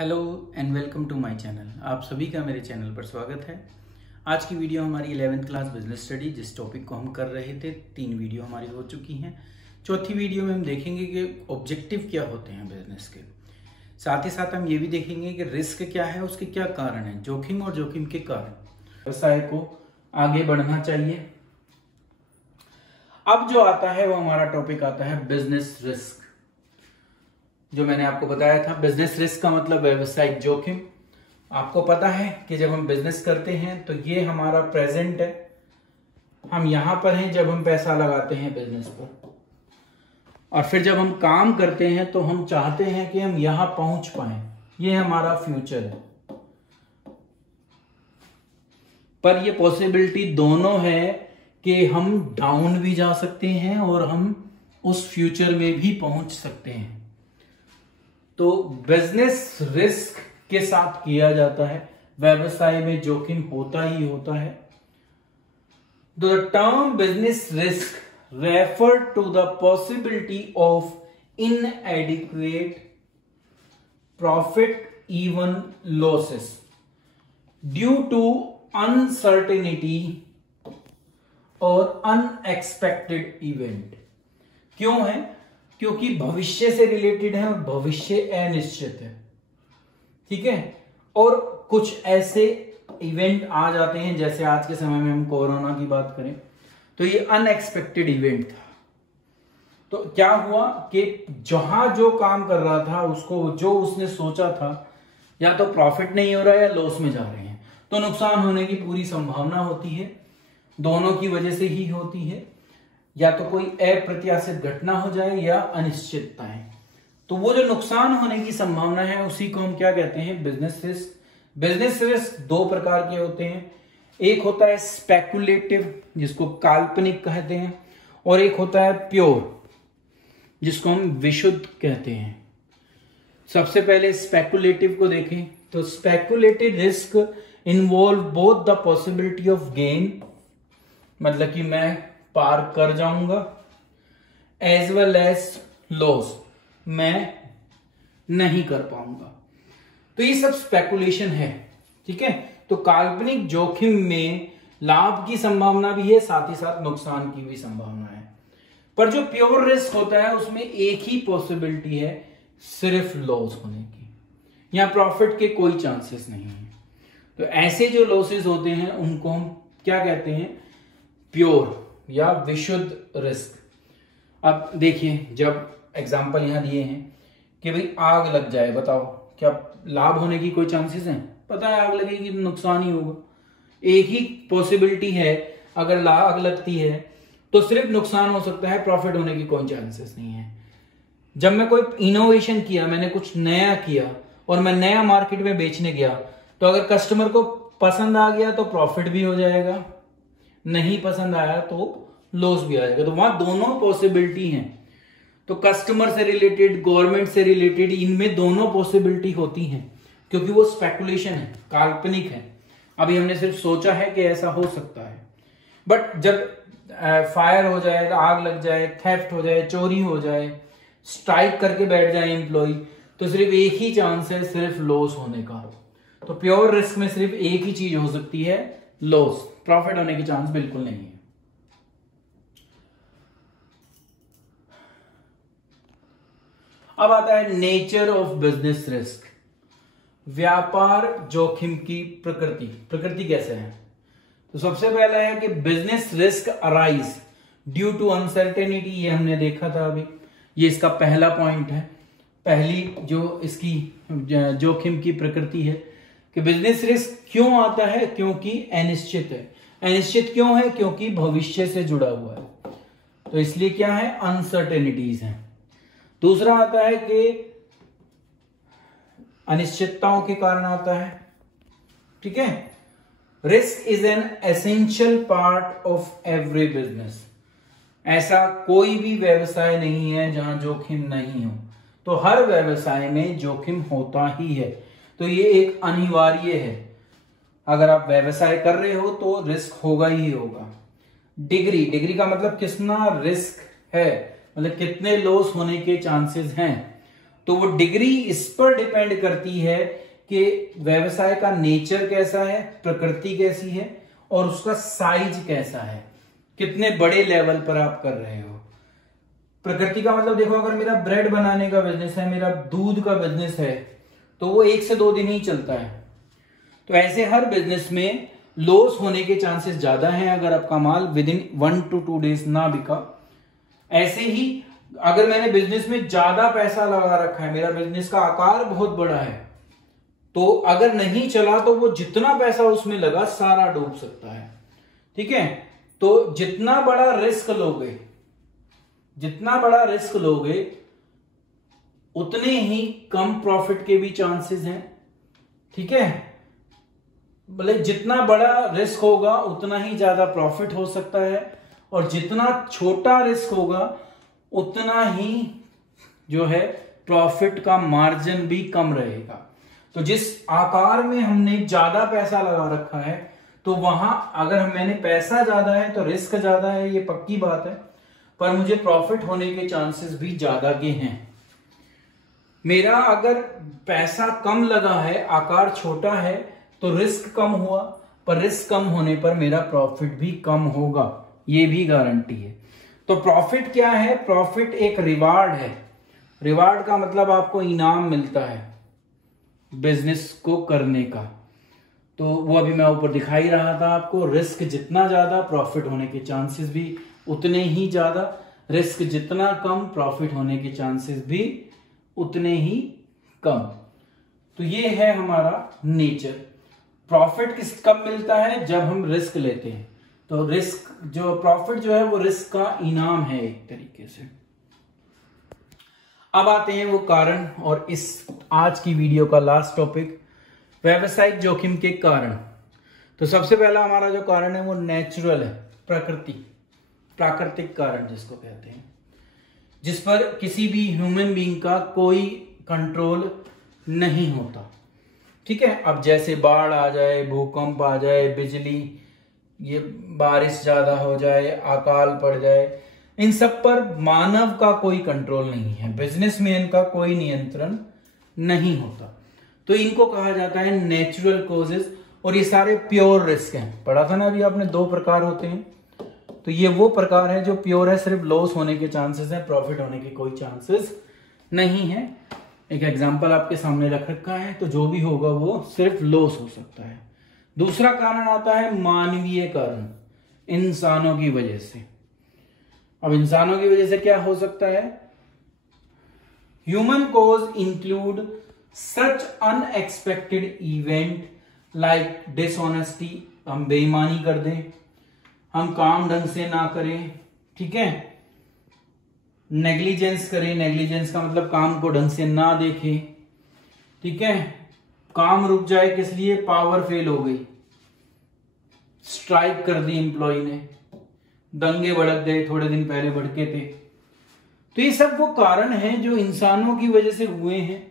Hello and welcome to my channel. आप सभी का मेरे चैनल पर स्वागत है। आज की वीडियो हमारी 11th क्लास बिजनेस स्टडी, जिस टॉपिक को हम कर रहे थे, 3 वीडियो हमारी हो चुकी हैं। चौथी वीडियो में हम देखेंगे कि ऑब्जेक्टिव क्या होते हैं बिजनेस के। साथ ही साथ हम ये भी देखेंगे कि रिस्क क्या है, उसके क्या कारण है, जोखिम और जोखिम के कारण व्यवसाय को आगे बढ़ना चाहिए। अब जो आता है वो हमारा टॉपिक आता है बिजनेस रिस्क। जो मैंने आपको बताया था, बिजनेस रिस्क का मतलब व्यवसायिक जोखिम। आपको पता है कि जब हम बिजनेस करते हैं तो ये हमारा प्रेजेंट है, हम यहां पर हैं जब हम पैसा लगाते हैं बिजनेस पर, और फिर जब हम काम करते हैं तो हम चाहते हैं कि हम यहां पहुंच पाए, ये हमारा फ्यूचर है। पर ये पॉसिबिलिटी दोनों है कि हम डाउन भी जा सकते हैं और हम उस फ्यूचर में भी पहुंच सकते हैं। तो बिजनेस रिस्क के साथ किया जाता है, व्यवसाय में जोखिम होता ही होता है। The term business risk refer to the possibility of inadequate profit even losses due to uncertainty और अनएक्सपेक्टेड इवेंट। क्यों है? क्योंकि भविष्य से रिलेटेड है और भविष्य अनिश्चित है, ठीक है। और कुछ ऐसे इवेंट आ जाते हैं, जैसे आज के समय में हम कोरोना की बात करें तो ये अनएक्सपेक्टेड इवेंट था। तो क्या हुआ कि जहां जो काम कर रहा था उसको जो उसने सोचा था, या तो प्रॉफिट नहीं हो रहा है या लॉस में जा रहे हैं, तो नुकसान होने की पूरी संभावना होती है। दोनों की वजह से ही होती है, या तो कोई अप्रत्याशित घटना हो जाए या अनिश्चितताएं। तो वो जो नुकसान होने की संभावना है उसी को हम क्या कहते हैं? Business risk. बिजनेस रिस्क 2 प्रकार के होते हैं। एक होता है स्पेकुलेटिव, जिसको काल्पनिक कहते हैं, और एक होता है प्योर, जिसको हम विशुद्ध कहते हैं। सबसे पहले स्पेकुलेटिव को देखें तो speculative risk involve both the possibility of gain, मतलब कि मैं पार कर जाऊंगा, एज वेल एज लॉस, मैं नहीं कर पाऊंगा। तो ये सब स्पेकुलेशन है, ठीक है। तो काल्पनिक जोखिम में लाभ की संभावना भी है, साथ ही साथ नुकसान की भी संभावना है। पर जो प्योर रिस्क होता है उसमें एक ही पॉसिबिलिटी है, सिर्फ लॉस होने की, या प्रॉफिट के कोई चांसेस नहीं है। तो ऐसे जो लॉसेस होते हैं उनको हम क्या कहते हैं? प्योर या विशुद्ध रिस्क। अब देखिए, जब एग्जाम्पल यहां दिए हैं कि भाई आग लग जाए, बताओ क्या लाभ होने की कोई चांसेस हैं? पता है आग लगेगी तो नुकसान ही होगा। एक ही पॉसिबिलिटी है, अगर आग लगती है तो सिर्फ नुकसान हो सकता है, प्रॉफिट होने की कोई चांसेस नहीं है। जब मैं कोई इनोवेशन किया, मैंने कुछ नया किया और मैं नया मार्केट में बेचने गया, तो अगर कस्टमर को पसंद आ गया तो प्रॉफिट भी हो जाएगा, नहीं पसंद आया तो लॉस भी आएगा। तो वहां दोनों पॉसिबिलिटी हैं। तो कस्टमर से रिलेटेड, गवर्नमेंट से रिलेटेड, इनमें दोनों पॉसिबिलिटी होती हैं, क्योंकि वो स्पेकुलेशन है, काल्पनिक है। अभी हमने सिर्फ सोचा है कि ऐसा हो सकता है, बट जब फायर हो जाए, आग लग जाए, थेफ्ट हो जाए, चोरी हो जाए, स्ट्राइक करके बैठ जाए एम्प्लॉय, तो सिर्फ एक ही चांस है, सिर्फ लॉस होने का। तो प्योर रिस्क में सिर्फ एक ही चीज हो सकती है, लॉस। प्रॉफिट होने की चांस बिल्कुल नहीं है। अब आता है नेचर ऑफ बिजनेस रिस्क, व्यापार जोखिम की प्रकृति। प्रकृति कैसे है? तो सबसे पहला है कि business risk arise due to uncertainty. ये हमने देखा था अभी, ये इसका पहला पॉइंट है, पहली जो इसकी जोखिम की प्रकृति है कि बिजनेस रिस्क क्यों आता है? क्योंकि अनिश्चित है। अनिश्चित क्यों है? क्योंकि भविष्य से जुड़ा हुआ है, तो इसलिए क्या है? अनसर्टेनिटीज है। दूसरा आता है कि अनिश्चितताओं के कारण आता है, ठीक है। Risk is an essential part of every business. ऐसा कोई भी व्यवसाय नहीं है जहां जोखिम नहीं हो, तो हर व्यवसाय में जोखिम होता ही है। तो ये एक अनिवार्य है, अगर आप व्यवसाय कर रहे हो तो रिस्क होगा ही होगा। डिग्री का मतलब कितना रिस्क है, मतलब कितने लॉस होने के चांसेस हैं। तो वो डिग्री इस पर डिपेंड करती है कि व्यवसाय का नेचर कैसा है, प्रकृति कैसी है और उसका साइज कैसा है, कितने बड़े लेवल पर आप कर रहे हो। प्रकृति का मतलब देखो, अगर मेरा ब्रेड बनाने का बिजनेस है, मेरा दूध का बिजनेस है, तो वो 1 से 2 दिन ही चलता है। तो ऐसे हर बिजनेस में लॉस होने के चांसेस ज्यादा हैं अगर आपका माल विद इन 1 to 2 days ना बिका। ऐसे ही अगर मैंने बिजनेस में ज्यादा पैसा लगा रखा है, मेरा बिजनेस का आकार बहुत बड़ा है, तो अगर नहीं चला तो वो जितना पैसा उसमें लगा सारा डूब सकता है। ठीक है, तो जितना बड़ा रिस्क लोगे उतने ही कम प्रॉफिट के भी चांसेस हैं। ठीक है, भले जितना बड़ा रिस्क होगा उतना ही ज्यादा प्रॉफिट हो सकता है, और जितना छोटा रिस्क होगा उतना ही जो है प्रॉफिट का मार्जिन भी कम रहेगा। तो जिस आकार में हमने ज्यादा पैसा लगा रखा है, तो वहां अगर मैंने पैसा ज्यादा है तो रिस्क ज्यादा है, ये पक्की बात है, पर मुझे प्रॉफिट होने के चांसेस भी ज्यादा के हैं। मेरा अगर पैसा कम लगा है, आकार छोटा है, तो रिस्क कम हुआ, पर रिस्क कम होने पर मेरा प्रॉफिट भी कम होगा, ये भी गारंटी है। तो प्रॉफिट क्या है? प्रॉफिट एक रिवार्ड है। रिवार्ड का मतलब आपको इनाम मिलता है बिजनेस को करने का। तो वो अभी मैं ऊपर दिखाई रहा था आपको, रिस्क जितना ज्यादा प्रॉफिट होने के चांसेस भी उतने ही ज्यादा, रिस्क जितना कम प्रॉफिट होने के चांसेस भी उतने ही कम। तो ये है हमारा नेचर। प्रॉफिट कब मिलता है? जब हम रिस्क लेते हैं। तो रिस्क जो प्रॉफिट जो है वो रिस्क का इनाम है एक तरीके से। अब आते हैं वो कारण, और इस आज की वीडियो का लास्ट टॉपिक, व्यावसायिक जोखिम के कारण। तो सबसे पहला हमारा जो कारण है वो नेचुरल है, प्राकृतिक कारण जिसको कहते हैं, जिस पर किसी भी ह्यूमन बीइंग का कोई कंट्रोल नहीं होता। ठीक है, अब जैसे बाढ़ आ जाए, भूकंप आ जाए, बिजली, ये बारिश ज्यादा हो जाए, अकाल पड़ जाए, इन सब पर मानव का कोई कंट्रोल नहीं है, बिजनेसमैन का कोई नियंत्रण नहीं होता। तो इनको कहा जाता है नेचुरल कॉजेज, और ये सारे प्योर रिस्क हैं। पढ़ा था ना अभी आपने, 2 प्रकार होते हैं। तो ये वो प्रकार है जो प्योर है, सिर्फ लॉस होने के चांसेस है, प्रॉफिट होने के कोई चांसेस नहीं है। एक एग्जांपल आपके सामने रख रखा है, तो जो भी होगा वो सिर्फ लॉस हो सकता है। दूसरा कारण आता है मानवीय कारण, इंसानों की वजह से। अब इंसानों की वजह से क्या हो सकता है? ह्यूमन कॉज इंक्लूड सच अनएक्सपेक्टेड इवेंट लाइक डिसऑनेस्टी, हम बेईमानी कर दें, हम काम ढंग से ना करें, ठीक है, नेग्लिजेंस करें, नेग्लिजेंस का मतलब काम को ढंग से ना देखें, ठीक है, काम रुक जाए किस लिए? पावर फेल हो गई, स्ट्राइक कर दी एम्प्लॉय ने, दंगे भड़क गए, थोड़े दिन पहले भड़के थे। तो ये सब वो कारण हैं जो इंसानों की वजह से हुए हैं,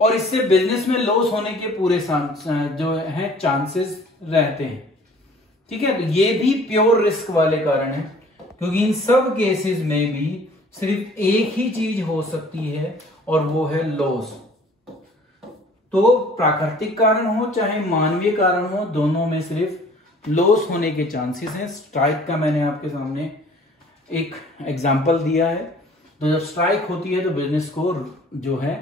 और इससे बिजनेस में लॉस होने के पूरे जो है चांसेस रहते हैं। ठीक है, तो ये भी प्योर रिस्क वाले कारण हैं, क्योंकि इन सब केसेस में भी सिर्फ एक ही चीज हो सकती है, और वो है लॉस। तो प्राकृतिक कारण हो चाहे मानवीय कारण हो, दोनों में सिर्फ लॉस होने के चांसेस हैं। स्ट्राइक का मैंने आपके सामने एक एग्जांपल दिया है। तो जब स्ट्राइक होती है तो बिजनेस को जो है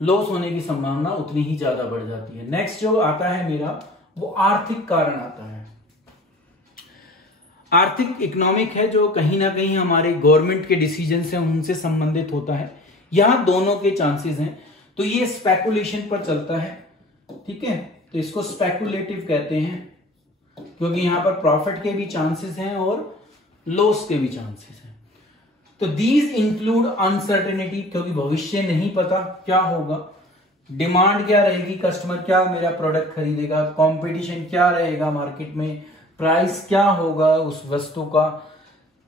लॉस होने की संभावना उतनी ही ज्यादा बढ़ जाती है। नेक्स्ट जो आता है मेरा, वो आर्थिक कारण आता है। आर्थिक इकोनॉमिक है, जो कहीं ना कहीं हमारे गवर्नमेंट के डिसीजन से उनसे संबंधित होता है। यहां दोनों के चांसेस हैं। तो ये स्पेकुलेशन पर चलता है, ठीक है, तो इसको स्पेकुलेटिव कहते हैं, क्योंकि यहां पर प्रॉफिट के भी चांसेस हैं और लॉस के भी चांसेस हैं। तो दीज इंक्लूड अनसर्टेनिटी, क्योंकि भविष्य नहीं पता क्या होगा, डिमांड क्या रहेगी, कस्टमर क्या मेरा प्रोडक्ट खरीदेगा, कंपटीशन क्या रहेगा मार्केट में, प्राइस क्या होगा उस वस्तु का,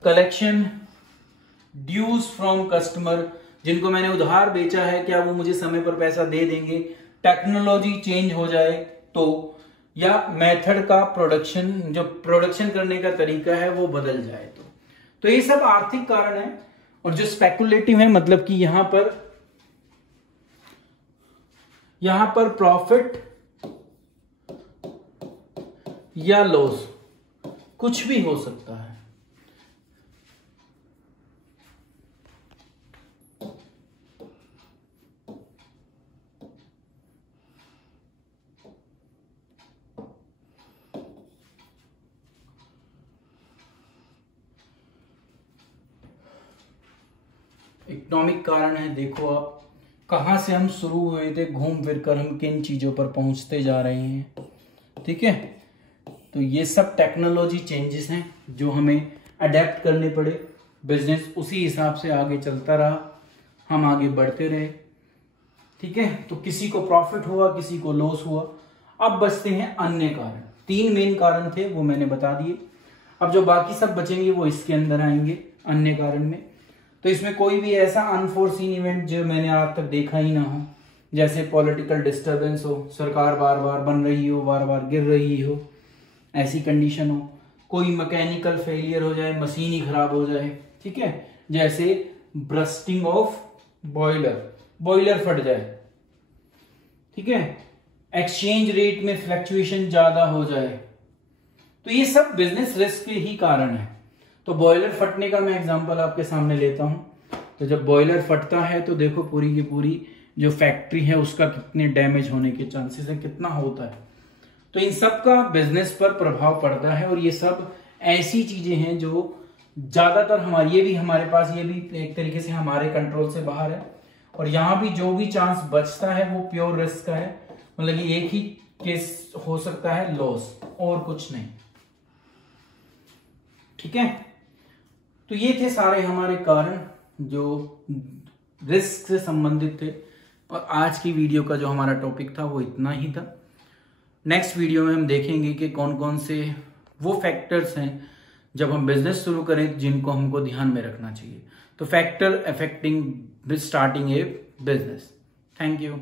कलेक्शन ड्यूज फ्रॉम कस्टमर, जिनको मैंने उधार बेचा है क्या वो मुझे समय पर पैसा दे देंगे, टेक्नोलॉजी चेंज हो जाए तो, या मेथड का प्रोडक्शन, जो प्रोडक्शन करने का तरीका है वो बदल जाए तो ये सब आर्थिक कारण है। और जो स्पेकुलेटिव है, मतलब कि यहां पर यहां पर प्रॉफिट या लॉस कुछ भी हो सकता है। इकोनॉमिक कारण है, देखो आप कहां से हम शुरू हुए थे, घूम फिर कर हम किन चीजों पर पहुंचते जा रहे हैं। ठीक है, तो ये सब टेक्नोलॉजी चेंजेस हैं जो हमें अडेप्ट करने पड़े। बिजनेस उसी हिसाब से आगे चलता रहा, हम आगे बढ़ते रहे। ठीक है, तो किसी को प्रॉफिट हुआ, किसी को लॉस हुआ। अब बचते हैं अन्य कारण। 3 मेन कारण थे, वो मैंने बता दिए। अब जो बाकी सब बचेंगे वो इसके अंदर आएंगे अन्य कारण में। तो इसमें कोई भी ऐसा अनफोर्सीन इवेंट जो मैंने आज तक देखा ही ना हो, जैसे पॉलिटिकल डिस्टर्बेंस हो, सरकार बार बार बन रही हो, बार बार गिर रही हो, ऐसी कंडीशन हो, कोई मैकेनिकल फेलियर हो जाए, मशीन ही खराब हो जाए। ठीक है, जैसे ब्रस्टिंग ऑफ बॉयलर फट जाए। ठीक है, एक्सचेंज रेट में फ्लक्चुएशन ज्यादा हो जाए, तो ये सब बिजनेस रिस्क के ही कारण है। तो बॉयलर फटने का मैं एग्जांपल आपके सामने लेता हूं। तो जब बॉयलर फटता है तो देखो पूरी की पूरी जो फैक्ट्री है उसका कितने डैमेज होने के चांसेस है, कितना होता है। तो इन सब का बिजनेस पर प्रभाव पड़ता है, और ये सब ऐसी चीजें हैं जो ज्यादातर ये भी हमारे पास, ये भी एक तरीके से हमारे कंट्रोल से बाहर है। और यहां भी जो भी चांस बचता है वो प्योर रिस्क का है, मतलब कि एक ही केस हो सकता है लॉस, और कुछ नहीं। ठीक है, तो ये थे सारे हमारे कारण जो रिस्क से संबंधित थे। और आज की वीडियो का जो हमारा टॉपिक था वो इतना ही था। नेक्स्ट वीडियो में हम देखेंगे कि कौन कौन से वो फैक्टर्स हैं जब हम बिजनेस शुरू करें जिनको हमको ध्यान में रखना चाहिए। तो factor affecting starting A business. Thank you.